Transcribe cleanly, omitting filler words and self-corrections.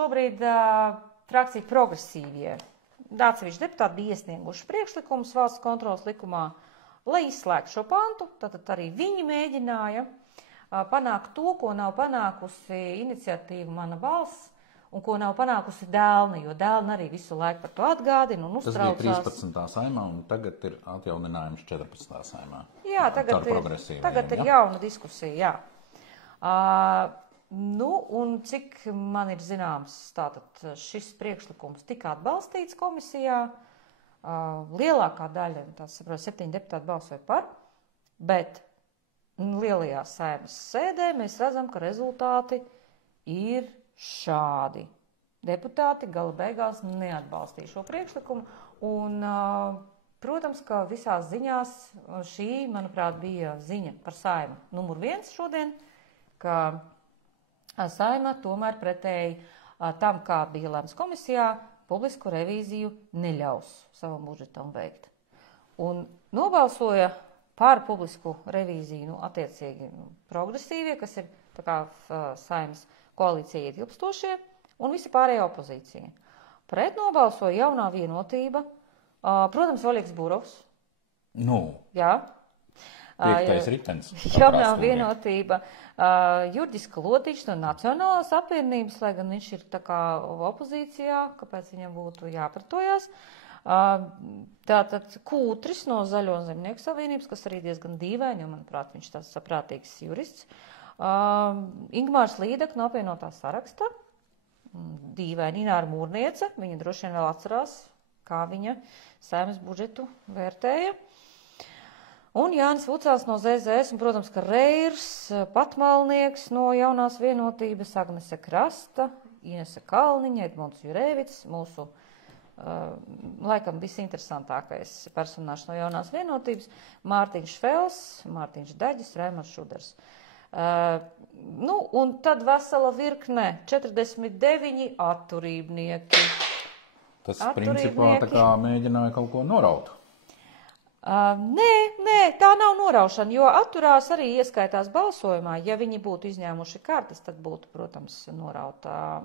šobrīd frakcija progresīvie atsevišķi deputāti bija iesnieguši priekšlikumus valsts kontrolas likumā, lai izslēgtu šo pantu. Tātad arī viņi mēģināja panākt to, ko nav panākusi iniciatīva Mana balss un ko nav panākusi Dēlne, jo Dēlne arī visu laiku par to atgādina un uztraucās. Tas bija 13. saimā un tagad ir atjauninājums 14. saimā. Jā, tagad ir jauna diskusija, jā. Un cik man ir zināms, tātad šis priekšlikums tika atbalstīts komisijā, lielākā daļa, tās 7 deputāti balsoja par, bet lielajā Saeimas sēdē mēs redzam, ka rezultāti ir šādi. Deputāti gala beigās neatbalstīja šo priekšlikumu, un, protams, ka visās ziņās šī, manuprāt, bija ziņa par Saimu numur 1 šodien, ka Saima tomēr pretēji tam, kā bija lēmts komisijā, publisku revīziju neļaus savam budžetam veikt. Un nobalsoja par publisku revīziju, attiecīgi progresīvie, kas ir tā kā Saimas koalīcija ietilpstošie, un visi pārējā opozīcija. Pret nobalsoja jaunā vienotība, protams, Oļegs Burovs. Jā. Piektais ritenis. Jaunā vienotība, Jurģis Kalotiņš no Nacionālās apvienības, lai gan viņš ir tā kā opozīcijā, kāpēc viņam būtu jāpratojās. Tātad Kūtris no Zaļo zemnieku savienības, kas arī diezgan dīvaini, jo, manuprāt, viņš tāds saprātīgs jurists. Ingmārs Līdek no apvienotā saraksta, dīvaini Ināra Mūrniece, viņa droši vien vēl atcerās, kā viņa Saeimas budžetu vērtēja. Un Jānis Vucāls no ZZS, un, protams, ka Reirs, Patmalnieks no Jaunās vienotības, Agnese Krasta, Inese Kalniņa, Edmunds Jurēvits, mūsu laikam visinteresantākais personāžs no Jaunās vienotības, Mārtiņš Fels, Mārtiņš Daģis, Raimars Šudars. Un tad vesela virkne, 49 atturībnieki. Tas principā tā kā mēģināja kaut ko noraut. Nē, tā nav noraušana, jo atturās arī ieskaitās balsojumā. Ja viņi būtu izņēmuši kartes, tad būtu, protams, norauta